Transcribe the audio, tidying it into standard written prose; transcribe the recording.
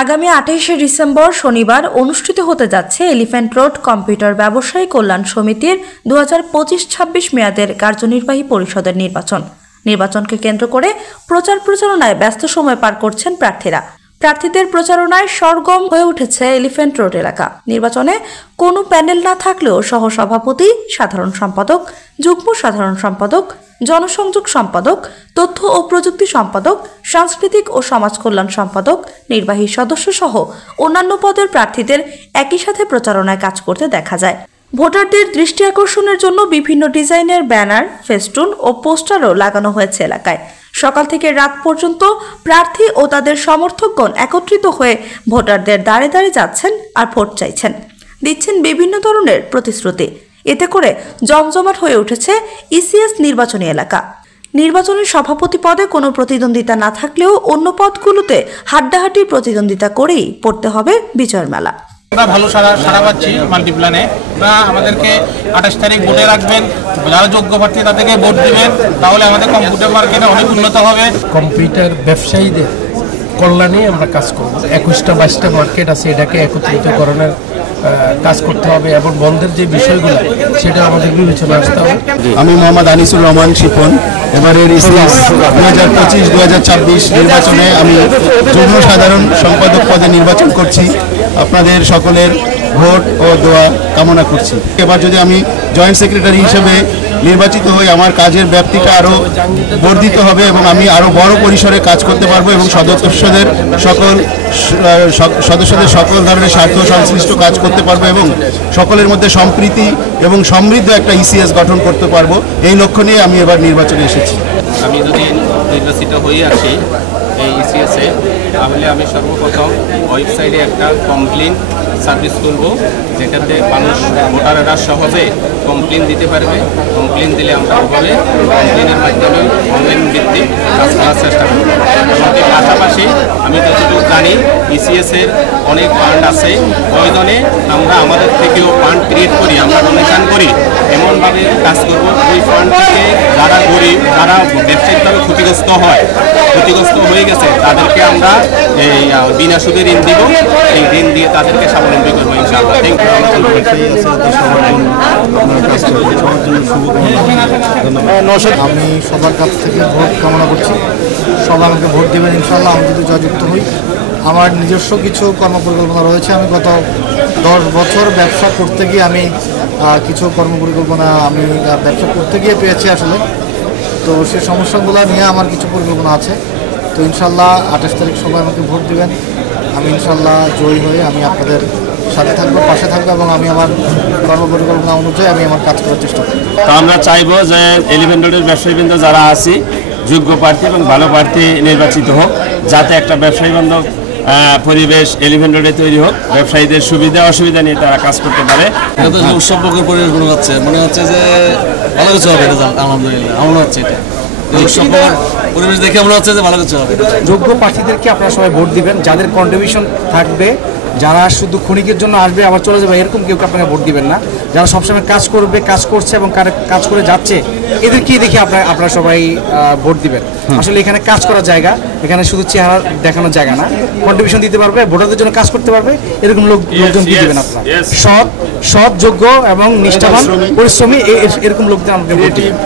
আগামী 28শে ডিসেম্বর শনিবার অনুষ্ঠিত হতে যাচ্ছে এলিফ্যান্ট রোড কম্পিউটার ব্যবসায়ী কল্যাণ সমিতির 2025-26 মেয়াদের কার্যনির্বাহী পরিষদের নির্বাচনকে কেন্দ্র করে প্রচারণায় ব্যস্ত সময় পার করছেন প্রার্থীদের প্রচারণায় সরগরম হয়ে উঠেছে এলিফ্যান্ট রোড এলাকা। নির্বাচনে কোনো প্যানেল না থাকলেও সহসভাপতি, সাধারণ সম্পাদক, যুগ্ম সাধারণ সম্পাদক, জনসংযোগ সম্পাদক, তথ্য ও প্রযুক্তি সম্পাদক, সাংস্কৃতিক ও সমাজ কল্যাণ সম্পাদক, নির্বাহী সদস্য সহ অন্যান্য পদের প্রার্থীদের একই সাথে প্রচারণায় কাজ করতে দেখা যায়। ভোটারদের দৃষ্টি আকর্ষণের জন্য বিভিন্ন ডিজাইনের ব্যানার, ফেস্টুন ও পোস্টারও লাগানো হয়েছে এলাকায়। সকাল থেকে রাত পর্যন্ত প্রার্থী ও তাদের সমর্থকগণ একত্রিত হয়ে ভোটারদের দাঁড়ে যাচ্ছেন আর ভোট চাইছেন, দিচ্ছেন বিভিন্ন ধরনের প্রতিশ্রুতি। এতে করে জমজমাট হয়ে উঠেছে ইসিএস নির্বাচনী এলাকা। নির্বাচনের সভাপতি পদে কোনো প্রতিদ্বন্দ্বিতা না থাকলেও অন্য পদগুলোতে হাড্ডাহাড্ডি প্রতিদ্বন্দ্বিতা করেই পড়তে হবে বিজয়ের মেলা। আমরা ভালো সারা পাচ্ছি মাল্টিপ্ল্যানে। আমাদেরকে 28 তারিখ ভোটে রাখবেন, যারা যোগ্য প্রার্থী তাদেরকে ভোট দিবেন, তাহলে আমাদের কম্পিউটার মার্কেটে অনেক উন্নত হবে। কম্পিউটার ব্যবসায়ীদের কল্যাণে আমরা কাজ করব। 21টা মার্কেট আছে, এটাকে একত্রিতকরণের কাজ করতে হবে এবং বন্ধের যে বিষয়গুলো সেটা আমাদের বিবেচনা আসতে হবে। আমি মোহাম্মদ আনিসুর রহমান শিপন। এবারের ইসিএস 2025-2026 নির্বাচনে আমি যুগ্ম সাধারণ সম্পাদক পদে নির্বাচন করছি। আপনাদের সকলের ভোট ও দোয়া কামনা করছি। এবার যদি আমি জয়েন্ট সেক্রেটারি হিসেবে নির্বাচিত হই, আমার কাজের ব্যাপ্তিটা আরও বর্ধিত হবে এবং আমি আরও বড় পরিসরে কাজ করতে পারবো এবং সদস্যদের সকল ধরনের স্বার্থ সংশ্লিষ্ট কাজ করতে পারবো এবং সকলের মধ্যে সম্প্রীতি এবং সমৃদ্ধ একটা ইসিএস গঠন করতে পারবো। এই লক্ষ্য নিয়ে আমি এবার নির্বাচনে এসেছি। আমি যদি নির্বাচিত হয়ে আসি এই ইসিএসে, তাহলে আমি সর্বপ্রথম ওয়েবসাইটে একটা কমপ্লেন সার্ভিস করব, যেটাতে মানুষ ভোটাররা সহজে কমপ্লেন দিতে পারবে। কমপ্লেন দিলে আমরা ওভাবে কমপ্লেনের মাধ্যমে অনলাইন ভিত্তিক কাজ করার চেষ্টা করব। এবং এর পাশাপাশি আমি যতটুকু জানি ইসিএসের অনেক ফান্ড আছে, প্রয়োজনে আমরা আমাদের থেকেও ফান্ড ক্রিয়েট করি, আমরা ডোনেশন করি, এমনভাবে কাজ করব ওই ফান্ড থেকে যারা গরিব, যারা ব্যবসায়িকভাবে ক্ষতিগ্রস্ত হয়ে গেছে তাদেরকে আমরা এই বিনা সুদে ঋণ দিব। এই ঋণ দিয়ে তাদেরকে স্বাবলম্বী করবো ইনশাআল্লাহ। আমি সবার কাছ থেকে ভোট কামনা করছি, সবাই আমাকে ভোট দেবেন ইনশাআল্লাহ। আমি যদি জয়যুক্ত হই, আমার নিজস্ব কিছু কর্মপরিকল্পনা রয়েছে। আমি গত 10 বছর ব্যবসা করতে গিয়ে আমি কিছু কর্মপরিকল্পনা ব্যবসা করতে গিয়ে পেয়েছি আসলে। তো সেই সমস্যাগুলো নিয়ে আমার কিছু পরিকল্পনা আছে। তো ইনশাআল্লাহ 28 তারিখ সবাই আমাকে ভোট দেবেন। আমি ইনশাআল্লাহ জয়ী হয়ে আমি আপনাদের সাথে থাকবো, পাশে থাকবো এবং আমি আমার কর্মপরিকল্পনা অনুযায়ী আমি আমার কাজ করার চেষ্টা করব। তো আমরা চাইবো যে এলিফ্যান্ট রোডের ব্যবসায়ীবৃন্দ যারা আছি, যোগ্য প্রার্থী এবং ভালো প্রার্থী নির্বাচিত হোক, যাতে একটা ব্যবসায়ী বান্ধব পরিবেশ এলিফ্যান্ট রোডে তৈরি হোক, ব্যবসায়ীদের সুবিধা অসুবিধা নিয়ে তারা কাজ করতে পারে। উৎসবমুখর পরিবেশ মনে হচ্ছে যে ভালো কিছু হবে। আলহামদুলিল্লাহ আমার হচ্ছে এটা পরিবেশ দেখে মনে হচ্ছে যে ভালো কিছু হবে। যোগ্য প্রার্থীদেরকে আপনারা সবাই ভোট দিবেন, যাদের কন্ট্রিবিউশন থাকবে, যারা শুধু ক্ষণিকের জন্য আসবে আবার চলে যাবে এরকম কেউ আপনাকে ভোট দিবেন না। যারা সবসময় কাজ করবে, কাজ করছে এবং কাজ করে যাচ্ছে, এদেরকেই দেখে আপনারা সবাই ভোট দিবেন। আসলে এখানে কাজ করার জায়গা, এখানে শুধু চেহারা দেখানোর জায়গা না। কন্ট্রিবিউশন দিতে পারবে, ভোটারদের জন্য কাজ করতে পারবে, এরকম লোকজন দিয়ে দেবেন আপনারা। সৎ, যোগ্য এবং নিষ্ঠাবান, পরিশ্রমী এরকম লোকদের আমাকে ভোট দিবেন।